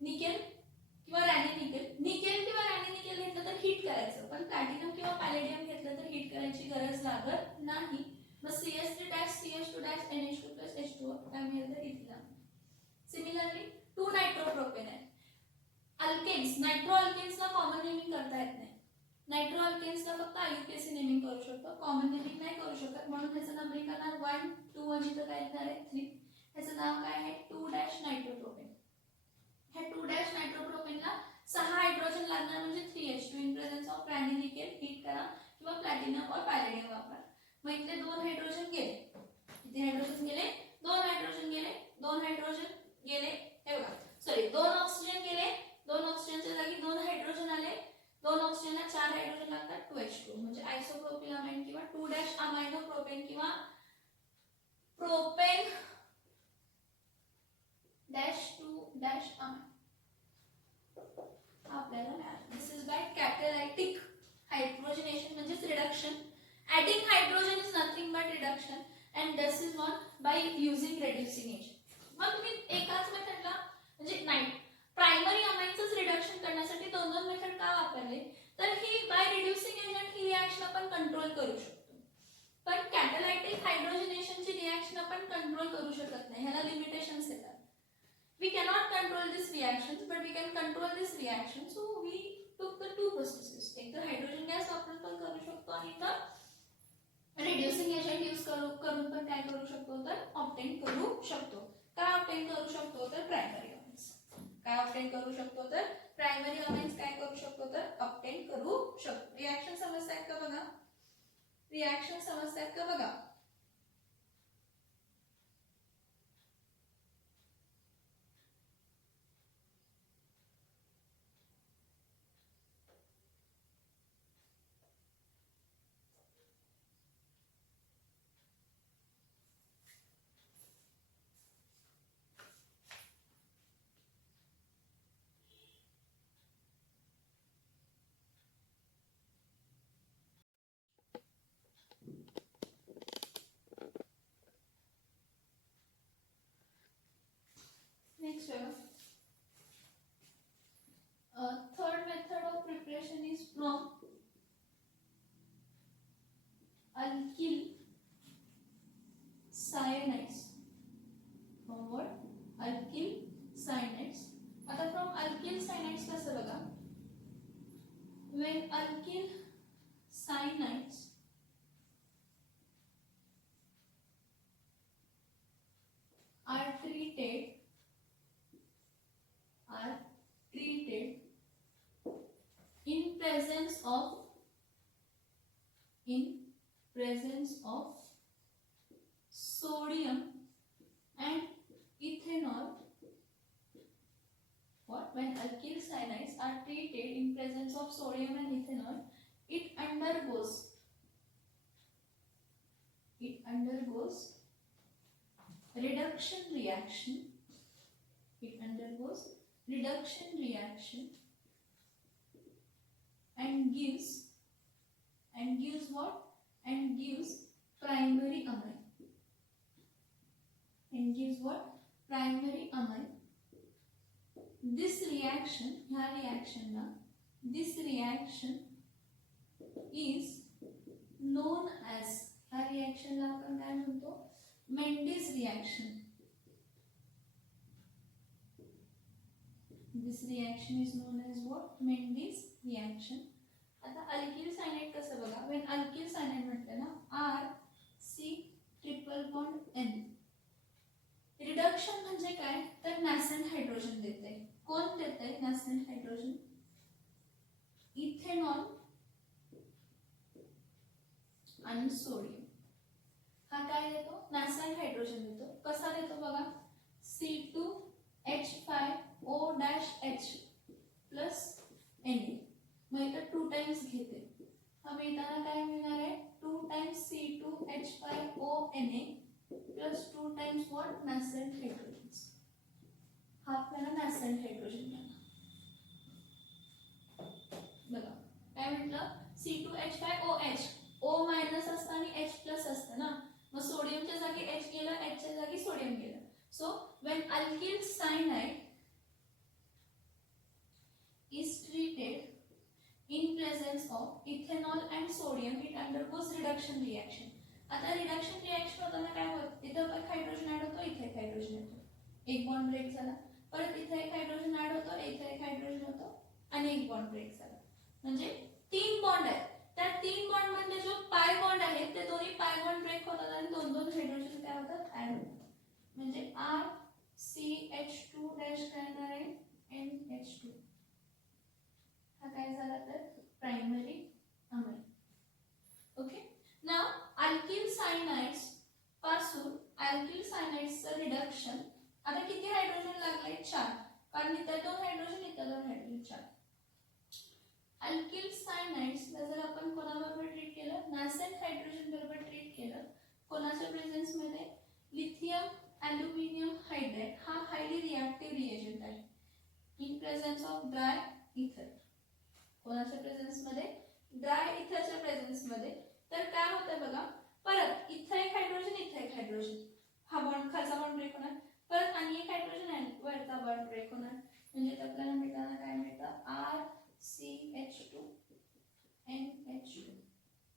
निकेल किंवा रॅने निकेल. निकेल किंवा रॅने निकेल घेतलं तर हीट करायचं, पण प्लॅटिनम किंवा पॅलेडियम घेतलं तर हीट करायची गरज लागत नाही. मग CH3-CH2-NH2 + H2O काय मिळेल तर इथिलामाइन. सिमिलरली 2 नायट्रोप्रोपेन आहे. अल्केन्स, नायट्रो अल्केन्सला कॉमन नेमिंग करता येत नाही. नायट्रो अल्केन्सला फक्त आयुकेसी नेमिंग करू शकतो, कॉमन नेमिंग नाही करू शकत. म्हणून ह्याचं नंबरिंग करणार 1 2 आणि इथं काय लिहिणार आहे 3. ह्याचं नाव काय आहे 2- नायट्रोप्रोपेन. ह्या 2- नायट्रोप्रोपेनला 6 हायड्रोजन लागणार म्हणजे 3H2 in presence of granulated heat करा किंवा प्लॅटिनम और पॅलेडियम वापरा. मग इथले 2 हायड्रोजन गेले. किती हायड्रोजन गेले? 2 हायड्रोजन गेले. 2 हायड्रोजन गेले. हे बघा, सॉरी 2 ऑक्सिजन गेले. 2 ऑक्सिजनच्या जागी 2 हायड्रोजन आले. 2 ऑक्सिजनला 4 हायड्रोजन लागतात 2H2 म्हणजे आयसोप्रोपिलामाइन किंवा 2- अमायनो प्रोपेन किंवा प्रोपेन -2- अमायनो आपल्याला मिळालं. दिस इज बाय कॅटॅलायटिक हायड्रोजनेशन म्हणजे reduction. Adding hydrogen is nothing but reduction and this is one by using reducing agent. मग तुम्ही एकाच मेथडला म्हणजे प्रायमरी अमाइन्सच रिडक्शन करण्यासाठी दोन मेथड का वापरले तर ही बाय रिड्युसिंग एजंट ही रिएक्शन आपण कंट्रोल करू शकतो. पण कॅटॅलायटिक हायड्रोजनेशनची रिएक्शन आपण कंट्रोल करू शकत नाही. ह्याला लिमिटेशन्स येतात. We cannot control these reactions but we can control this reaction. So we took the two processes. एक तर हायड्रोजन गॅस वापरून पण करू शकतो आणि तर रिड्युसिंग एजंट यूज करून पण काय करू शकतो तर ऑब्टेन करू शकतो. काय ऑब्टेन करू शकतो तर प्रायमरी अमाइन्स. काय ऑब्टेन करू शकतो तर प्रायमरी अमाइन्स काय करू शकतो तर ऑब्टेन करू शकतो. रिएक्शन समजतात का बघा? रिएक्शन समजतात का बघा? Next third method of preparation is from alkyl cyanides. From what? Alkyl cyanides. आता from alkyl cyanides कसं बघा? When alkyl cyanides are treated in presence of sodium and ethanol. What? When alkyl cyanides are treated in presence of sodium and ethanol, it undergoes reduction reaction. It undergoes reduction reaction and gives what? And gives primary amine. And gives what? Primary amine. This reaction is known as, ह्या रिएक्शनला आपण काय म्हणतो? Mendes reaction. This reaction is known as what? Mendes reaction. आता alkyl cyanide कसं बघा? When alkyl cyanide म्हटलं ना RC triple bond N. Reduction म्हणजे काय तर नॅसेंट हायड्रोजन देते. कोण देते नॅसेंट हायड्रोजन? इथेनॉल आणि सोडियम. हा काय देतो? नॅसेंट हायड्रोजन देतो. कसा देतो बघा? C2H5OH plus Na. मग इथं 2 टाइम्स घेते. हा मिळताना काय मिळणार आहे? 2 times C2H5ONa plus 2 times what? Nascent hydrogen. हा आपल्याला नॅसेंट हायड्रोजन मिळाला. बघा काय म्हटलं? C2H5OH O मायनस असतं आणि H प्लस असतं ना. मग सोडियमच्या जागी H गेलं, H च्या जागी सोडियम गेलं. So when alkyl cyanide is treated in presence of ethanol and sodium, it undergoes reduction reaction. आता रिडक्शन रिएक्शन होताना काय होतं? इथं एक हायड्रोजन ऍड होतो, इथे एक हायड्रोजन येतो. एक बॉन्ड ब्रेक झाला. परत इथे एक हायड्रोजन ऍड होतो, इथे एक हायड्रोजन होतो आणि एक बॉन्ड ब्रेक झाला. म्हणजे 3 बॉन्ड आहेत. त्या 3 बॉन्ड मधले जो पाय बॉन्ड आहेत ते दोन्ही पाय बॉन्ड ब्रेक होतात आणि दोन दोन हायड्रोजन काय होतात ऍड होतात. म्हणजे RCH2 डॅश काय येणार आहे NH2. हा काय झाला तर primary amine. Okay. Now alkyl cyanides पासून अल्किल सायनाइड्सचं रिडक्शन. आता किती हायड्रोजन लागले 4, कारण इथे 2 हायड्रोजन इथे 2 हायड्रोजन 4. अल्किल सायनाइड्सला जर आपण कोणाबरोबर ट्रीट केलं नॅसेंट हायड्रोजन बरोबर ट्रीट केलं कोणाच्या प्रेझेन्स मध्ये लिथियम ॲल्युमिनियम हायड्राइड हा हायली रिएक्टिव्ह रिएजंट आहे इन प्रेझेन्स ऑफ ड्राय इथर. कोणाच्या प्रेझेन्स मध्ये ड्राय इथरच्या प्रेझेन्स मध्ये. तर काय होतं बघा परत इथे एक हायड्रोजन इथे एक हायड्रोजन हा बॉन्ड खालचा बॉन्ड ब्रेक होणार परत आणि एक हायड्रोजन आणि वरचा बॉन्ड ब्रेक होणार म्हणजे आपल्याला मिळणार काय मिळतं RCH2 NH2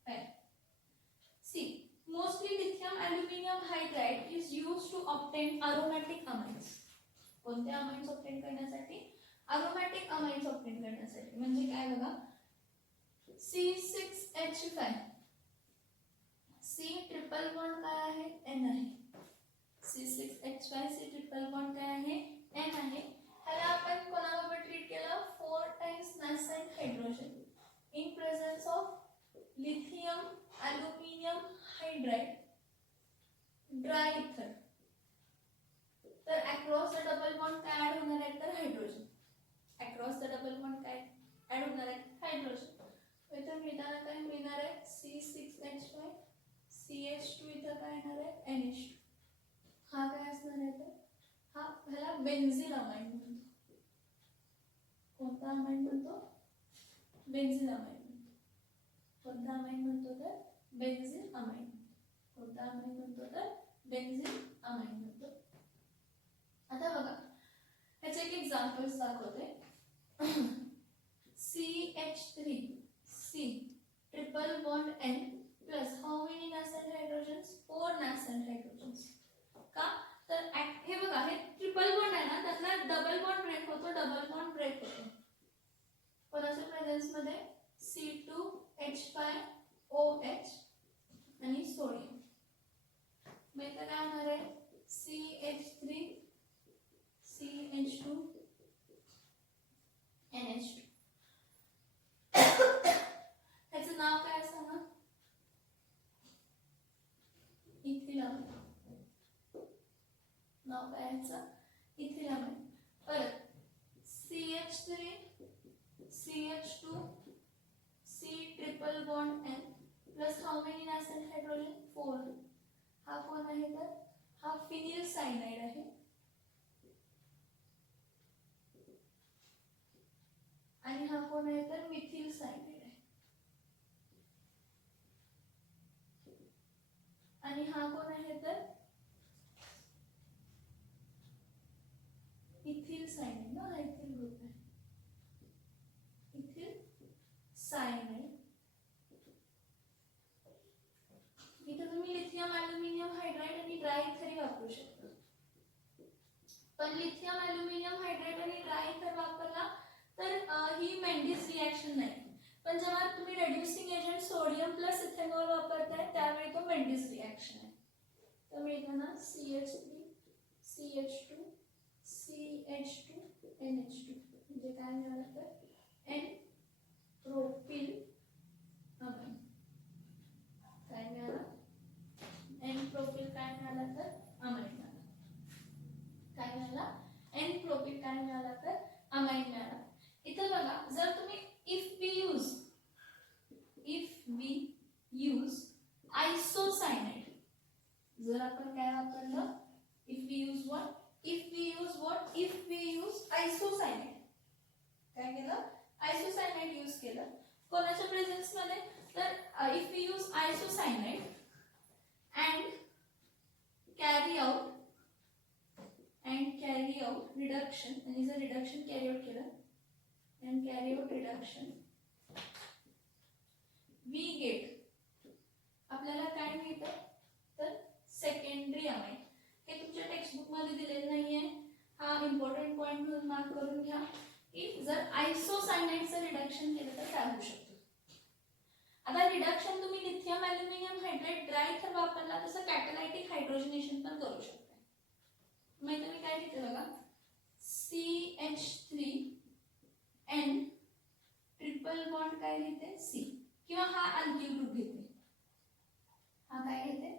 pair. C. Mostly lithium aluminum hydride is used to obtain aromatic amines. कोणते अमाइन्स ऑब्टेन करण्यासाठी aromatic amines ऑब्टेन करण्यासाठी. म्हणजे काय बघा C6H5 C ट्रिपल बॉन्ड काय आहे N आहे. C6H5 C ट्रिपल बॉन्ड काय आहे N आहे. ह्याला आपण कोणाबरोबर ट्रीट केलं 4 times nascent hydrogen in presence of lithium aluminium hydride dry ether. तर अक्रॉस द डबल बॉन्ड काय ऍड होणार आहे तर hydrogen. Across the double bond काय ऍड होणार आहे हायड्रोजन. इथं मिळताना काय मिळणार आहे C6H5 CH2 इथं काय येणार आहे NH2. हा काय असणार आहे तर हा ह्याला बेन्झीन अमाइन म्हणतो. कोणता अमाइन म्हणतो बेन्झीन अमाइन म्हणतो. कोणता अमाइन म्हणतो तर बेन्झीन अमाइन. कोणता अमाइन म्हणतो तर बेन्झीन अमाइन म्हणतो. आता बघा ह्याचे एक एक्झाम्पल्स दाखवते. CH3 C triple bond N plus how many nascent hydrogens 4 nascent hydrogens. का तर हे बघा हे ट्रिपल बॉन्ड आहे ना त्यातला डबल बॉन्ड ब्रेक होतो डबल बॉन्ड ब्रेक होतो कोणाच्या प्रेझेन्स मध्ये C2H5OH आणि सोडियम. मग इथं काय होणार आहे CH3 CH2 NH2. ह्याचं नाव काय असतं ना इथिल अमाइन. नाव काय ह्याचं इथिल अमाइन. परत CH3 CH2 C triple bond N plus how many nascent hydrogen 4. हा कोण आहे तर हा फिनिल सायनाइड आहे. आणि हा कोण आहे तर मिथिल सायनाइड आहे. आणि हा कोण आहे तर इथिल सायनाइड ना हा इथिल ग्रुप आहे इथिल सायनाइड. इथे तुम्ही लिथियम ॲल्युमिनियम हायड्राइड आणि ड्राय इथर वापरू शकता. पण लिथियम ॲल्युमिनियम हायड्राइड आणि ड्राय इथर वापरला तर ही मेंडिस रिएक्शन नाही. पण जेव्हा तुम्ही reducing agent sodium plus ethanol वापरताय त्यावेळी तो मेंडिस रिएक्शन आहे. तर मिळताना CH3 CH2 CH2 NH2 म्हणजे काय मिळालं तर N प्रोपिल अमाइन. काय मिळालं N प्रोपिल काय मिळालं तर अमाइन मिळालं. काय मिळाला N प्रोपिल काय मिळाला तर अमाइन मिळाला. इथं बघा जर तुम्ही इफ वी यूज आयसोसायनाइड जर आपण काय वापरलं इफ वी यूज आयसोसायनाइड काय केलं आयसोसायनाइड यूज केलं कोणाच्या प्रेझेन्स मध्ये तर if we use isocyanide and carry out reduction आणि जर रिडक्शन कॅरी आउट केलं and carry out reduction we get आपल्याला काय मिळतं तर सेकंडरी अमाइन. हे तुमच्या टेक्स्ट बुक मध्ये दिलेलं नाहीये हा इम्पॉर्टंट पॉइंट म्हणून मार्क करून घ्या की जर आयसोसायनाइडचं रिडक्शन केलं तर काय होऊ शकतं. आता रिडक्शन तुम्ही लिथियम ॲल्युमिनियम हायड्रेट ड्राय इथर वापरला तसं कॅटलायटिक हायड्रोजनेशन पण करू शकता. मग तुम्ही काय लिहिते बघा, CH3N ट्रिपल बॉन्ड काय लिहिते C, किंवा हा अल्किल ग्रुप घेते, हा काय घेते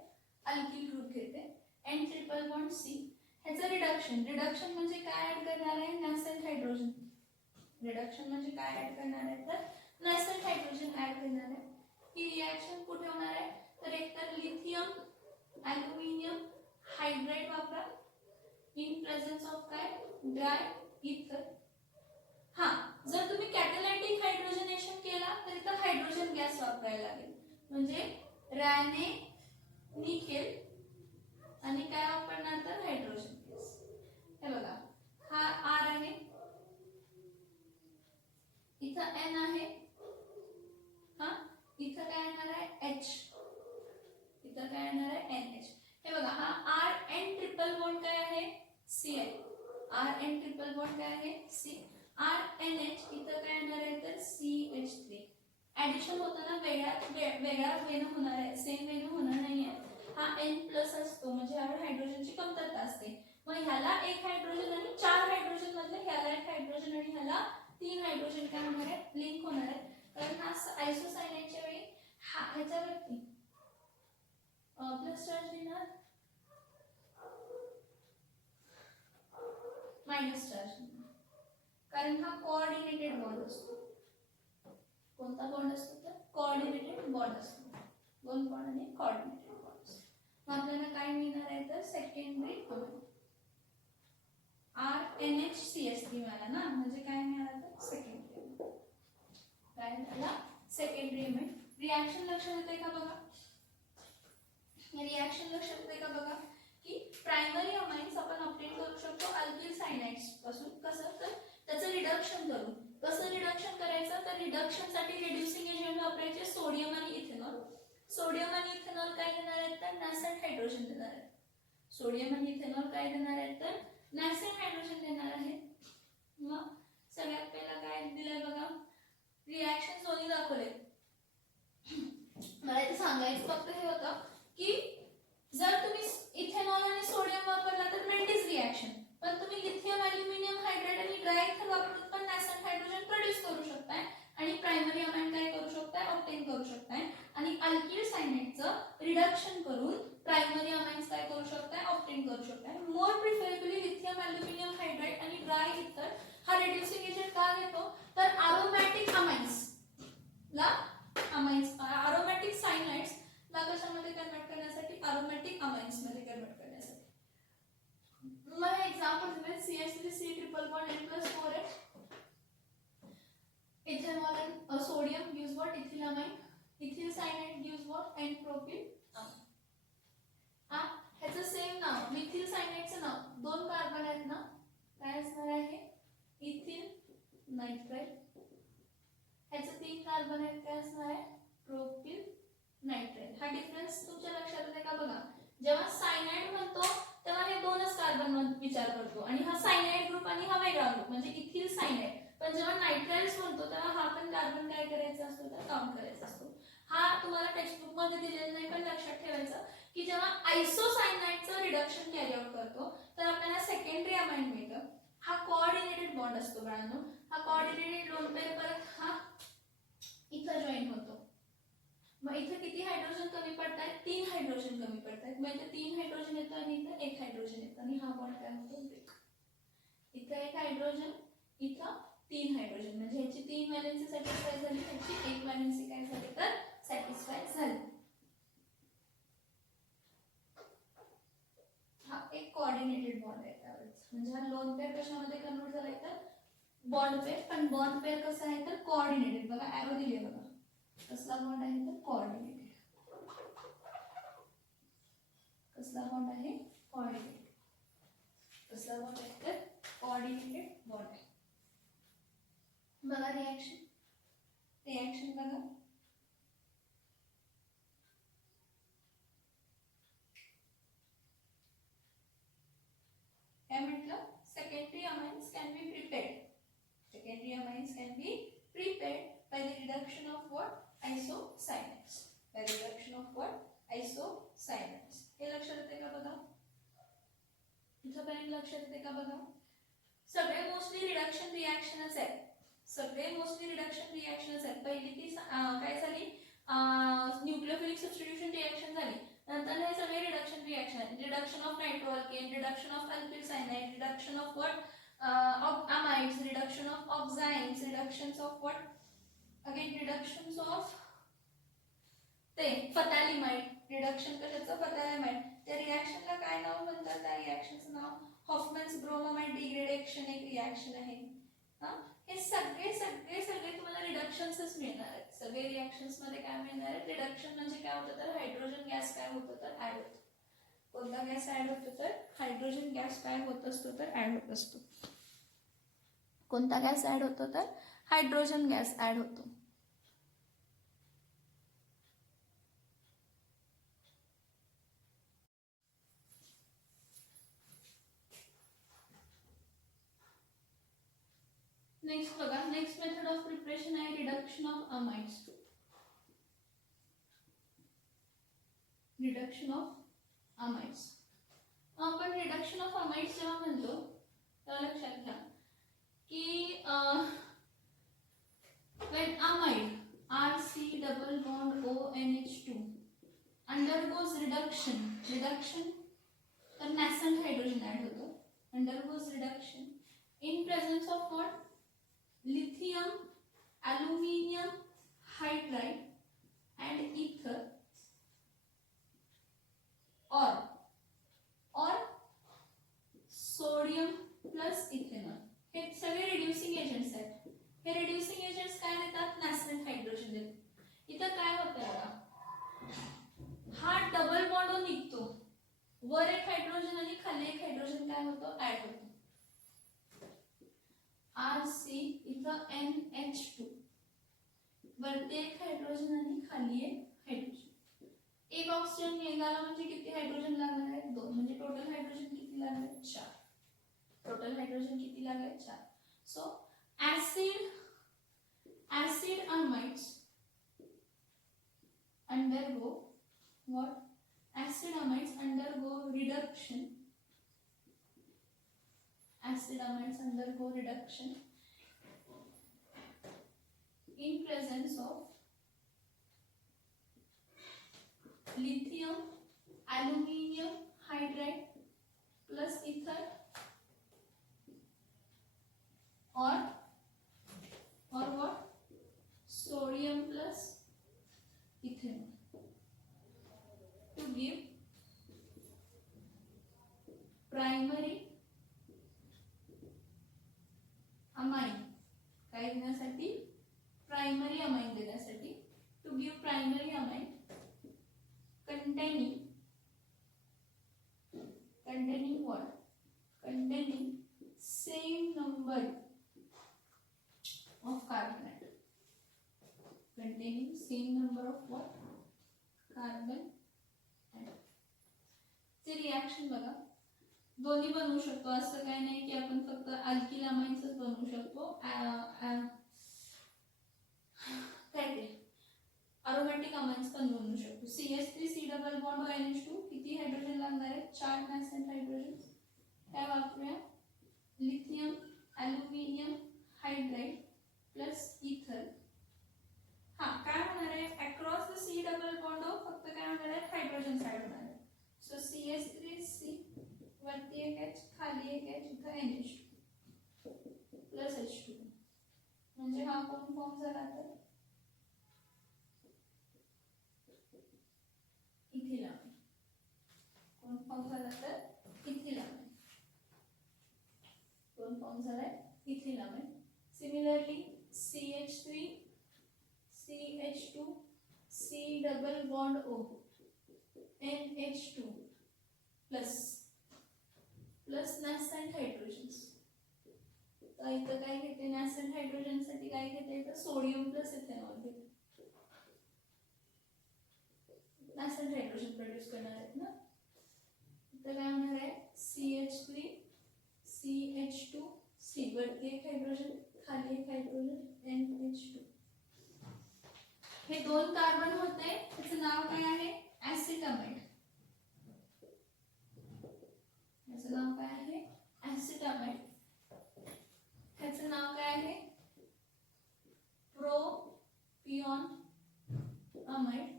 अल्किल ग्रुप घेते N ट्रिपल बॉन्ड C. ह्याचं रिडक्शन म्हणजे काय ऍड करणार आहे, नॅसेंट हायड्रोजन. रिडक्शन म्हणजे काय ऍड करणार आहे तर नॅसेंट हायड्रोजन ऍड करणार आहे. ही रिएक्शन कुठे होणार आहे तर एकतर लिथियम ॲल्युमिनियम हायड्रेट वापरा इन प्रेझेन्स ऑफ काय ड्राय इथर. हा जर तुम्ही कॅटलायटिक हायड्रोजनेशन केला तर इथं हायड्रोजन गॅस वापरायला लागेल, म्हणजे रॅने निकेल आणि काय वापरणार तर हायड्रोजन गॅस. हे बघा हा R आहे, इथं N आहे, हा इथं काय येणार आहे H, इथं काय येणार आहे NH. हे बघा हा RN ट्रिपल बॉन्ड काय आहे C आहे, RN ट्रिपल बॉन्ड काय आहे C. RNH इथं काय येणार आहे तर CH3. ऍडिशन होताना वेगळ्या वेनं होणार आहे, सेम वेनं होणार नाही आहे. हा N+ असतो म्हणजे ह्यावर हायड्रोजनची कमतरता असते. मग ह्याला एक हायड्रोजन आणि 4 हायड्रोजन मधले ह्याला एक हायड्रोजन आणि ह्याला 3 हायड्रोजन काय होणार आहे लिंक होणार आहे. कारण हा आयसोसायनाइडच्या वेळी हा ह्याच्यावरती प्लस चार्ज येणार मायनस चार्ज, कारण हा कोऑर्डिनेटेड बॉन्ड असतो. कोणता बॉन्ड असतो तर कोऑर्डिनेटेड बॉन्ड असतो, दोन बॉन्ड आणि कोऑर्डिनेटेड बॉन्ड असतो. मग आपल्याला काय मिळणार आहे तर सेकंडरी अमाइन RNHCH3 मिळाला ना, म्हणजे काय मिळालं तर सेकंडरी काय मिळाला सेकंडरी अमाइन. रिएक्शन लक्षात येते का बघा, रिएक्शन लक्षात येते का बघा की प्रायमरी अमाइन्स आपण ऑब्टेन करू शकतो अल्किल सायनाइड्स पासून. कसं तर त्याचं रिडक्शन करून. कसं रिडक्शन करायचं तर रिडक्शन साठी रिड्युसिंग एजंट वापरायचे सोडियम आणि इथेनॉल. सोडियम आणि इथेनॉल काय देणार आहेत तर नॅसेंट हायड्रोजन देणार आहेत. सोडियम आणि इथेनॉल काय देणार आहेत तर नॅसेंट हायड्रोजन देणार आहेत. मग सगळ्यात पहिला काय दिलंय बघा, रिएक्शन दोन्ही दाखवले. मला इथे सांगायचं फक्त हे होतं की जर तुम्ही इथेनॉल आणि सोडियम वापरला तर मेंडिस रिएक्शन, पण तुम्ही लिथियम ॲल्युमिनियम हायड्रेट आणि ड्राय इथर वापरून पण नॅसेंट हायड्रोजन प्रोड्यूस करू शकताय आणि प्रायमरी अमाइन काय करू शकताय ऑब्टेन करू शकताय. आणि अल्किल सायनाइडचं रिडक्शन करून प्रायमरी अमाइन्स काय करू शकताय ऑब्टेन करू शकताय. मोर प्रिफरेबली लिथियम ॲल्युमिनियम हायड्रेट आणि ड्राय इथर हा रिड्युसिंग एजंट का घेतो तर अरोमॅटिक अमाइन्स ला अरोमॅटिक सायनाइड्स ला कशामध्ये कन्वर्ट करण्यासाठी अरोमॅटिक अमाइन्स मध्ये कन्वर्ट करण्यासाठी. मला एक्झाम्पल दिले CH3C ट्रिपल बॉन्ड N+4 आहे. Ethanol and sodium gives what ethylamine. Ethyl cyanide gives what N propyl amine. ह्याचं सेम नाव मिथिल सायनाइडचं नाव, दोन कार्बन आहेत ना, काय असणार आहे इथिल नायट्राइल. ह्याचं 3 कार्बन आहेत, काय असणार आहे प्रोपिल नायट्राइल. हा डिफरन्स तुमच्या लक्षात येते का बघा, जेव्हा सायनाइड म्हणतो तेव्हा हे दोनच कार्बन विचार करतो आणि हा सायनाइड ग्रुप आणि हा वेगळा ग्रुप म्हणजे इथिल सायनाइड. पण जेव्हा नायट्राइल्स म्हणतो तेव्हा हा पण कार्बन काय करायचा असतो तर काउंट करायचा असतो. हा तुम्हाला टेक्स्टबुक मध्ये दिलेला नाही, पण लक्षात ठेवायचं की जेव्हा आयसोसायनाइडचं रिडक्शन कॅरी आउट करतो तर आपल्याला सेकंडरी अमाइन मिळतं. हा कोऑर्डिनेटेड बॉन्ड असतो बाळांनो. हा कोऑर्डिनेटेड लोन पेअर परत हा इथं जॉईन होतो. मग इथे किती हायड्रोजन कमी पडतात 3 हायड्रोजन कमी पडतात. मग इथे 3 हायड्रोजन येतं आणि इथं 1 हायड्रोजन येतं आणि हा बॉन्ड काय होतो ब्रेक. इथं 1 हायड्रोजन इथं 3 हायड्रोजन, म्हणजे ह्याची 3 व्हॅलेन्सी सॅटिस्फाय झाली, ह्याची 1 व्हॅलेन्सी काय झाली तर सॅटिस्फाय झाली. हा एक कोऑर्डिनेटेड बॉन्ड आहे त्यावेळेस, म्हणजे हा लोन पेअर कशामध्ये कन्वर्ट झालाय तर बॉन्ड पेअर. पण बॉन्ड पेअर कसं आहे तर कोऑर्डिनेटेड. बघा एरो दिले बघा, कसला बॉन्ड आहे तर कोऑर्डिनेटेड. कसला बॉन्ड आहे कोऑर्डिनेटेड. कसला बॉन्ड आहे तर कोऑर्डिनेटेड बॉन्ड आहे. बघा रिएक्शन, रिएक्शन बघा, काय म्हटलं second amines can be prepared by the reduction of what? Isocyanates. By the reduction of what? Isocyanates. हे लक्षात येते का बघा? इथपर्यंत लक्षात येते का बघा? सगळे मोस्टली रिडक्शन रिॲक्शनच आहेत. सगळे मोस्टली रिडक्शन रिॲक्शनच आहेत. पहिली ती काय झाली? न्यूक्लियोफिलिक सबस्टिट्यूशन रिॲक्शन झाली. नंतर हे सगळे रिडक्शन रिॲक्शन आहेत. Reduction of nitroalkane, reduction of alkyl cyanide, reduction of what? Of amides, reduction of oxides, reductions of what? Again reductions of ते फॅथॅलिमाइड. रिडक्शन कशाचं? फॅथॅलिमाइड. त्या रिॲक्शनला काय नाव म्हणतात? त्या रिॲक्शनचं नाव हॉफमन्स ब्रोमोमाइड डिग्रेडेशन एक रिॲक्शन आहे. हे सगळे सगळे सगळे तुम्हाला रिडक्शन्सच मिळणार आहेत. सगळे रिॲक्शन्स मध्ये काय मिळणार आहे? रिडक्शन म्हणजे काय होतं? तर हायड्रोजन गॅस काय होतं? तर ऍड होतो. कोणता गॅस ऍड होतो? तर हायड्रोजन गॅस काय होत असतो? तर ऍड होत असतो. कोणता गॅस ऍड होतो? तर हायड्रोजन गॅस ऍड होतो. नेक्स्ट बघा, नेक्स्ट मेथड ऑफ प्रिपरेशन आहे reduction of amides. Reduction of amides. आपण रिडक्शन ऑफ अमाइड्स जेव्हा म्हणतो तेव्हा लक्षात घ्या की when amide RC double bond ONH2 undergoes reduction तर nascent hydrogen add होतो. undergoes reduction in presence of what? lithium, aluminium hydride and ether or sodium plus ethanol. हे सगळे रिड्यूसिंग एजंट्स आहेत. हे रिड्यूसिंग एजंट्स काय देतात? नॅसरंट हायड्रोजन देतात. इथं काय होतं बघा, हा डबल बॉन्ड निघतो. वर एक हायड्रोजन आणि खाली एक हायड्रोजन काय होतं? ऍड होतो. RC इथं NH2 वरती एक हायड्रोजन आणि खाली एक हायड्रोजन. एक ऑक्सिजन निघाला म्हणजे किती हायड्रोजन लागणार आहे? 2. म्हणजे टोटल हायड्रोजन किती लागणार? 4. टोटल हायड्रोजन किती लागेल? 4. So acid amides undergo what? Acid amides undergo reduction. Acid amides undergo reduction in presence of lithium, aluminium hydride plus ether or what? Sodium plus ethanol to give primary amine. काय देण्यासाठी? Primary amine देण्यासाठी. To give primary amine containing what? Containing same number of carbon atom. Containing same number of what? Carbon atom. चे reaction बघा, दोन्ही बनवू शकतो. असं काही नाही की आपण फक्त अल्किल अमाइन्सच बनवू शकतो. काय ते अरोमॅटिक अमाइन्स पण बनवू शकतो. CH3 C double bond ONH2 किती हायड्रोजन लागणार आहे? 4 नॅसेंट हायड्रोजन. काय वापरूया? लिथियम, ॲल्युमिनियम हायड्राइड प्लस इथर. हा काय होणार आहे? Across the C double bond फक्त काय होणार आहे? हायड्रोजन साइड होणार आहे. सो CH3C वरती एक H खाली एक H इथं NH2 प्लस H2 म्हणजे हा कोण फॉर्म झाला? तर इथिलामाइन. कोण फॉर्म झाला? तर इथिलामाइन. कोण फॉर्म झालाय? Ethylamine. Similarly CH3 CH2 C double bond O NH2 plus nascent hydrogens. तर इथं काय घेते? नॅसेंट हायड्रोजन साठी काय घेते? तर सोडियम प्लस इथेनॉल घेते. नॅसेंट हायड्रोजन प्रोड्यूस करणार आहेत ना. तर काय होणार आहे? CH3 CH2 C वरती एक हायड्रोजन खाली एक हायड्रोजन NH2. हे 2 कार्बन होते, त्याचं नाव काय आहे? ऍसिटामाइड. याचं नाव काय आहे? ऍसिटामाइड. ह्याचं नाव काय आहे? Propionamide.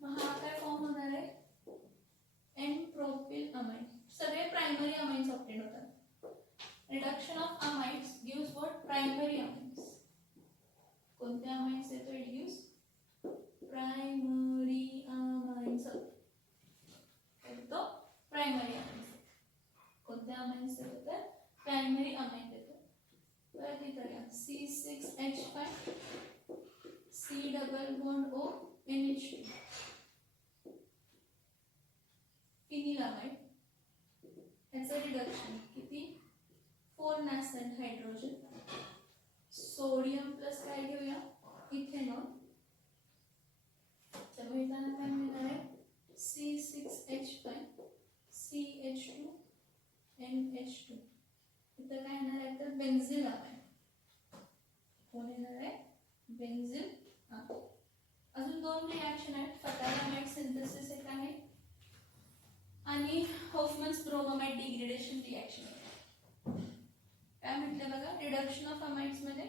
मग हा काय फॉर्म होणार आहे? N propyl amide. सगळे प्रायमरी अमाइन्स ऑप्टेन होतात. Reduction of amides gives what? Primary amines. कोणते अमाइन्स येतो? It gives primary amines. तो प्रायमरी अमाइन्स. कोणते अमाइन्स येतो? तर प्रायमरी अमाइन येतो. तर लिहूया C6H5 C double bond O NH2. Phenylamide. याचं रिडक्शन किती? 4 नॅसेंट हायड्रोजन. सोडियम प्लस काय घेऊया? इथेनॉल. त्यामुळे येताना काय मिळणार आहे? C6H5 CH2 NH2. इथं काय येणार आहे? तर बेन्झिल अमाइड. कोण येणार आहे? बेन्झिल अमाइड. अजून 2 रिॲक्शन आहेत. फटालामाइड सिंथेसिस एक आहे आणि होफमन्स ब्रोमामाइड डिग्रेडेशन रिॲक्शन. काय म्हटलं बघा? रिडक्शन ऑफ अमाइड्स मध्ये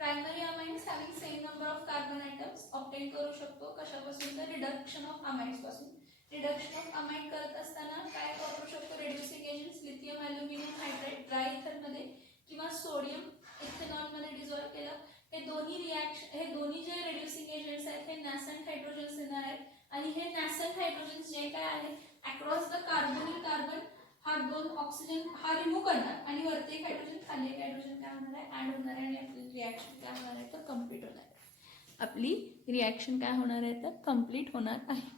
primary amides having same number of carbon items obtain करू शकतो. कशापासून? तर रिडक्शन ऑफ अमाइड्स पासून. रिडक्शन ऑफ अमाइड करत असताना काय वापरू शकतो? Reducing agents. Lithium aluminium hydride dry इथर मध्ये किंवा सोडियम इथेनॉल मध्ये डिझॉल्व केलं. हे दोन्ही रिॲक्शन, हे दोन्ही जे रिड्युसिंग एजंट्स आहेत हे नॅसंट हायड्रोजन्स येणार आहेत आणि हे नॅसंट हायड्रोजन्स जे काय आहे अक्रॉस द कार्बोनिल कार्बन हा 2 ऑक्सिजन हा रिमूव्ह करणार आणि वरती एक हायड्रोजन खाली एक हायड्रोजन काय होणार आहे? ऍड होणार आहे आणि आपली रिॲक्शन काय होणार आहे? तर कम्प्लीट होणार आहे. आपली रिॲक्शन काय होणार आहे? तर कम्प्लीट होणार आहे.